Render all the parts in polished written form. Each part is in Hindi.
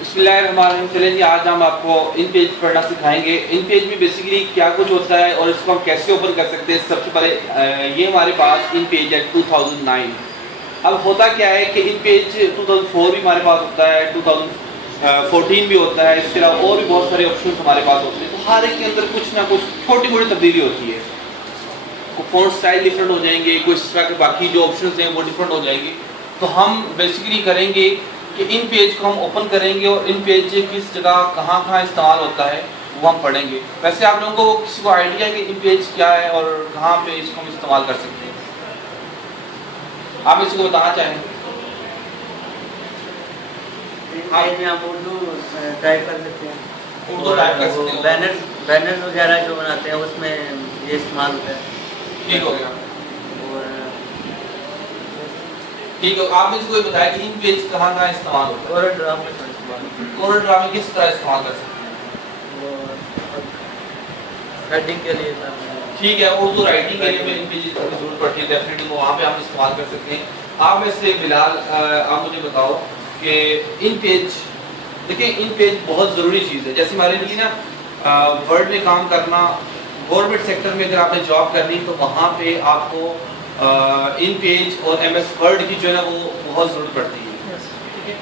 बिस्मिल्लाहिर्रहमानिर्रहीम। चलें जी, आज हम आपको इन पेज पढ़ना सिखाएंगे। इन पेज में बेसिकली क्या कुछ होता है और इसको हम कैसे ओपन कर सकते हैं। सबसे पहले ये हमारे पास इन पेज है 2009। अब होता क्या है कि इन पेज 2004 भी हमारे पास होता है, 2014 भी होता है, इसके अलावा और भी बहुत सारे ऑप्शन हमारे पास होते हैं। तो हर एक के अंदर कुछ ना कुछ छोटी मोटी तब्दीली होती है। फ़ॉन्ट स्टाइल डिफरेंट हो जाएंगे, कुछ तरह के बाकी जो ऑप्शन हैं वो डिफरेंट हो जाएंगे। तो हम बेसिकली करेंगे कि इन पेज को हम ओपन करेंगे और इन पेज किस जगह कहाँ कहाँ इस्तेमाल होता है वो हम पढ़ेंगे। वैसे आप लोगों को किसी को आइडिया है कि इन पेज क्या है और कहाँ पे इसको हम इस्तेमाल कर सकते हैं? आप इसको बताना चाहें? आप उर्दू टाइप कर सकते हैं, उर्दू टाइप कर सकते हैं, बैनर्स वगैरह जो बनाते हैं उसमें ये इस्तेमाल होता है। ठीक हो गया। और ठीक है, आप मुझे बताएं कि इन पेज कहाँ कहाँ इस्तेमाल होता है? कोरल ड्रा में इस्तेमाल, कोरल ड्रा में किस तरह इस्तेमाल कर सकते हैं? वो हेडिंग के लिए था। ठीक है, उर्दू राइटिंग के लिए भी इन पेज की जरूरत पड़ती है, डेफिनेटली वहाँ पे आप इस्तेमाल कर सकते हैं। आप में से बिलाल, आप मुझे बताओ कि इन पेज, देखिए इन पेज बहुत ज़रूरी चीज़ है। जैसे हमारे लिए ना वर्ड में काम करना, गवर्नमेंट सेक्टर में अगर आपने जॉब करनी तो वहाँ पे आपको इन पेज और MS वर्ड की जो है ना वो बहुत ज़रूरत पड़ती है।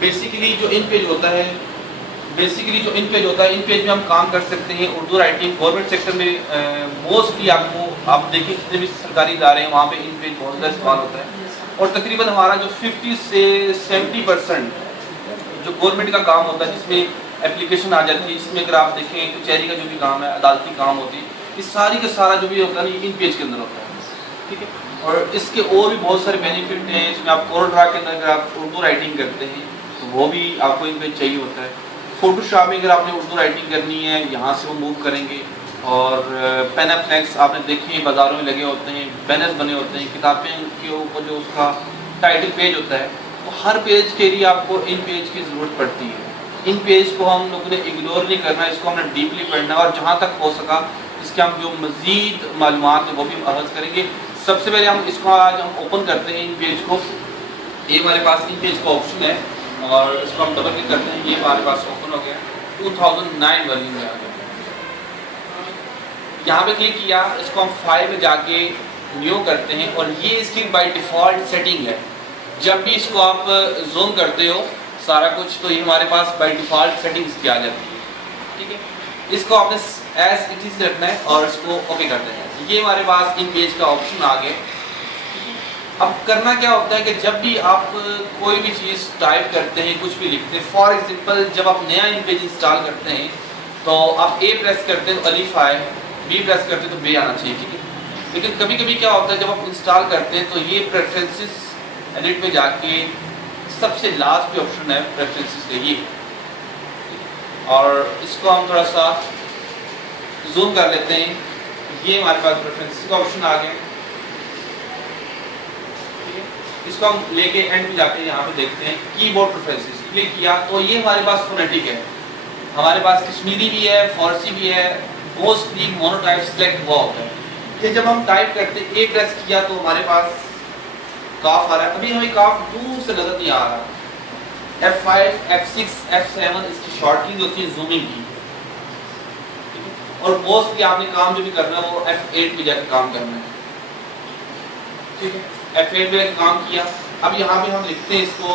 बेसिकली जो इन पेज होता है, इन पेज में हम काम कर सकते हैं। उर्दू राइटिंग गवर्नमेंट सेक्टर में मोस्टली आप देखिए जितने भी सरकारी इदारे हैं वहाँ पे इन पेज बहुत ज़्यादा इस्तेमाल होता है। और तकरीबन हमारा जो 50 से 70% जो गवर्नमेंट का काम होता है, जिसमें एप्लीकेशन आ जाती है, जिसमें अगर आप देखें कचहरी का जो भी काम है, अदालती काम होती है, इस सारी का सारा जो भी होता है ना इन पेज के अंदर होता है। ठीक है, और इसके और भी बहुत सारे बेनिफिट हैं। इसमें आप कोरल ड्रा के अंदर अगर आप उर्दू राइटिंग करते हैं तो वो भी आपको इन पेज चाहिए होता है। फोटोशॉप में अगर आपने उर्दू राइटिंग करनी है, यहाँ से वो मूव करेंगे। और पेन एंड फ्लेक्स आपने देखे हैं, बाज़ारों में लगे होते हैं, बैनर्स बने होते हैं, किताबें के ऊपर जो उसका टाइटल पेज होता है, तो हर पेज के लिए आपको इन पेज की ज़रूरत पड़ती है। इन पेज को हम लोगों ने इग्नोर नहीं करना, इसको हमने डीपली पढ़ना और जहाँ तक हो सका इसके हम जो मज़ीद मालूमात है वो भी अहज़ करेंगे। सबसे पहले हम इसको आज हम ओपन करते हैं इन पेज को। ये हमारे पास इन पेज का ऑप्शन है और इसको हम डबल क्लिक करते हैं, ये हमारे पास ओपन हो गया। 2009 वर्जन में आ गया। यहाँ पे क्लिक किया, इसको हम फाइल में जाके न्यू करते हैं और ये इसकी बाय डिफ़ॉल्ट सेटिंग है। जब भी इसको आप जूम करते हो सारा कुछ, तो ये हमारे पास बाय डिफ़ॉल्ट सेटिंग्स की आ जाती है। ठीक है, इसको आपने एज इट इज रखना है और इसको ओके कर देना है। ये हमारे पास इन पेज का ऑप्शन आ गया। अब करना क्या होता है कि जब भी आप कोई भी चीज़ टाइप करते हैं, कुछ भी लिखते हैं, फॉर एग्जांपल जब आप नया इन पेज इंस्टॉल करते हैं तो आप ए प्रेस करते हैं तो अलिफ आए, बी प्रेस करते हैं तो बे आना चाहिए। ठीक है, लेकिन कभी कभी क्या होता है जब आप इंस्टॉल करते हैं तो ये प्रेफरेंसेस एडिट में जाके सबसे लास्ट पे ऑप्शन है प्रेफरेंसेस का ये, और इसको हम थोड़ा सा जूम कर लेते हैं। ये हमारे पास प्रेफरेंसेस का ऑप्शन आ गया। इसको हम लेके एंड में जाके यहाँ पे देखते हैं कीबोर्ड प्रेफरेंसेस, क्लिक किया तो ये हमारे पास फोनेटिक है। हमारे पास कश्मीरी भी है, फारसी भी है, मोस्टली मोनोटाइप सिलेक्ट हुआ होता है। फिर जब हम टाइप करते हैं ए प्रेस किया तो हमारे पास काफ आ रहा है। अभी हमें काफ दूर से नजर नहीं आ रहा। F5, F6, F7 इसकी शॉर्टकिंग होती है जूमिंग की। और मोस्टली आपने काम जो भी करना है वो F8 पे जाकर काम करना है। ठीक है, F8 पे काम किया। अब यहाँ पे हम लिखते हैं इसको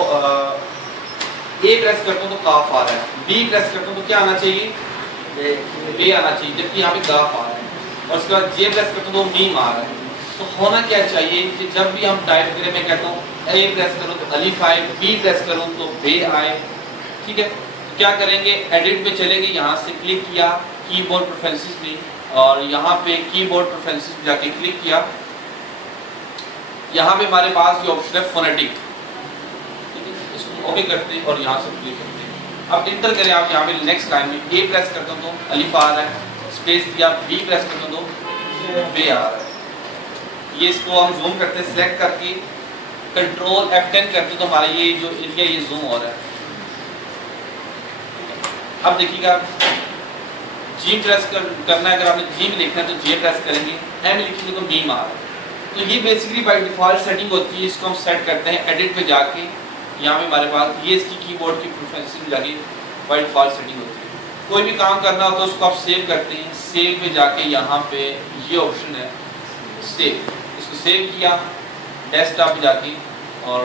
A प्रेस करता हूँ तो काफ आ रहा है, B प्रेस करता हूँ तो क्या आना चाहिए? बे आना चाहिए, जबकि यहाँ पे काफ आ रहा है। और उसके बाद J प्रेस करता हूँ तो मीम आ रहा है। तो होना क्या चाहिए कि जब भी हम टाइप करें, मैं कहता हूँ ए प्रेस करूँ तो अलिफ आए, बी प्रेस करूँ तो बे आए। ठीक है, तो क्या करेंगे, एडिट पे चलेंगे, यहाँ से क्लिक किया कीबोर्ड प्रेफरेंसेस में और यहाँ पे कीबोर्ड प्रेफरेंसेस में जाके क्लिक किया। यहाँ पे हमारे पास ये ऑप्शन है फोनेटिक। ठीक है, इसको ओके करते हैं और यहाँ से क्लिक करते हैं। अब इंटर करें आप यहाँ पे नेक्स्ट लाइन में, ए प्रेस करता हूँ तो अलिफ आ रहा है, स्पेस दिया, बी प्रेस करता हूँ तो बे आ रहा है। ये इसको हम जूम करते हैं, सिलेक्ट करके कंट्रोल F10 करते हैं तो हमारा ये जो एरिया ये जूम हो रहा है। अब देखिएगा जी प्रेस करना है, अगर आपने जी में लिखना है तो जे प्रेस करेंगे, एम लिखेंगे तो मीम आ रहा है। तो ये बेसिकली बाय डिफॉल्ट सेटिंग होती है। इसको हम सेट करते हैं एडिट पे जाके यहाँ पे हमारे पास ये इसकी कीबोर्ड की प्रेफरेंसेस जाके बाय डिफॉल्ट सेटिंग होती है। कोई भी काम करना हो तो उसको आप सेव करते हैं, सेव में जाके यहाँ पे ये ऑप्शन है सेव, इसको सेव किया डेस्कटॉप पे जाके और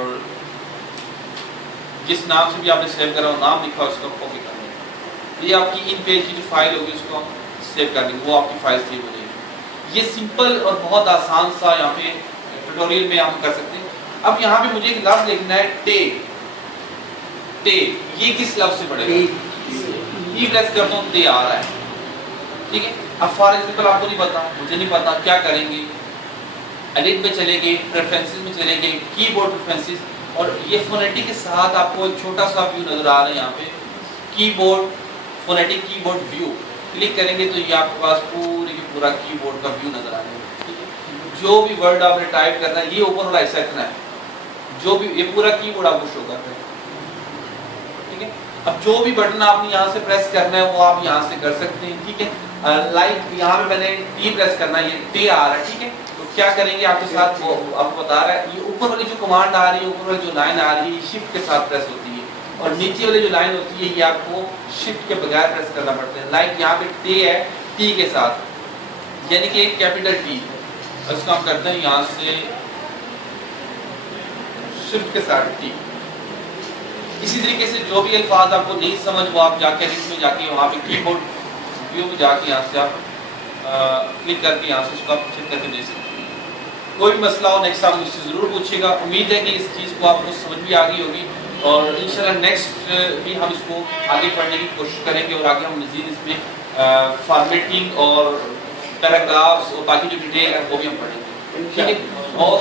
जिस नाम से भी आपने सेव करा नाम लिखा उसको कॉपी कर लेंगे। ये आपकी इन पेज की जो फाइल होगी उसको सेव कर लेंगे, वो आपकी फाइल सेव हो जाएगी। ये सिंपल और बहुत आसान सा यहाँ पे ट्यूटोरियल में हम कर सकते हैं। अब यहाँ पे मुझे एक लफ्ज लिखना है टे, टे ये किस लफ्ज से पड़ेगा? ई प्रेस करता हूँ ते आ रहा है, ठीक है। अब फॉर एग्जाम्पल आपको नहीं पता, मुझे नहीं पता, क्या करेंगे? एडिट में चलेंगे, प्रेफरेंसेस में चलेंगे, कीबोर्ड प्रेफरेंसेस, और ये फोनेटिक के साथ आपको एक छोटा सा व्यू नजर आ रहा है यहाँ पे, keyboard phonetic keyboard view click करेंगे तो ये आपके पास पूरी की पूरा कीबोर्ड का व्यू नजर आ जाएगा, ठीक है। जो भी वर्ड आपने टाइप करना है ये ऊपर वाला हिस्सा इतना है, जो भी ये पूरा कीबोर्ड आपको शो कर रहा है, ठीक है। अब जो भी बटन आपने यहाँ से प्रेस करना है वो आप यहाँ से कर सकते हैं, ठीक है। लाइक यहाँ पे मैंने टी प्रेस करना है, ये टी आ रहा है, ठीक है। तो क्या करेंगे आपके साथ वो आपको बता रहा है, ये ऊपर वाली जो कमांड आ रही है, ऊपर वाली जो लाइन आ रही है, ये शिफ्ट के साथ प्रेस होती है, और नीचे वाली जो लाइन होती है ये आपको शिफ्ट के बगैर प्रेस करना पड़ता है। लाइक यहाँ पे टी है टी के साथ, यानी कि एक कैपिटल टी, इसको हम करते हैं यहाँ से शिफ्ट के साथ टी। इसी तरीके से जो भी अल्फाज आपको नहीं समझ वो आप जाके इसमें जाके वहाँ पे कीबोर्ड व्यू में जाके यहाँ से आप क्लिक करके यहाँ से उसको आप चेक करके दे सकते हैं। कोई भी मसला हो नेक्स्ट आप मुझसे ज़रूर पूछिएगा। उम्मीद है कि इस चीज़ को आपको समझ भी आ गई होगी, और इंशाल्लाह नेक्स्ट भी हम इसको आगे पढ़ने की कोशिश करेंगे, और आगे हम मज़ीद इसमें फॉर्मेटिंग और पैराग्राफ्स और बाकी जो डिटेल है वो भी हम पढ़ेंगे, ठीक है। और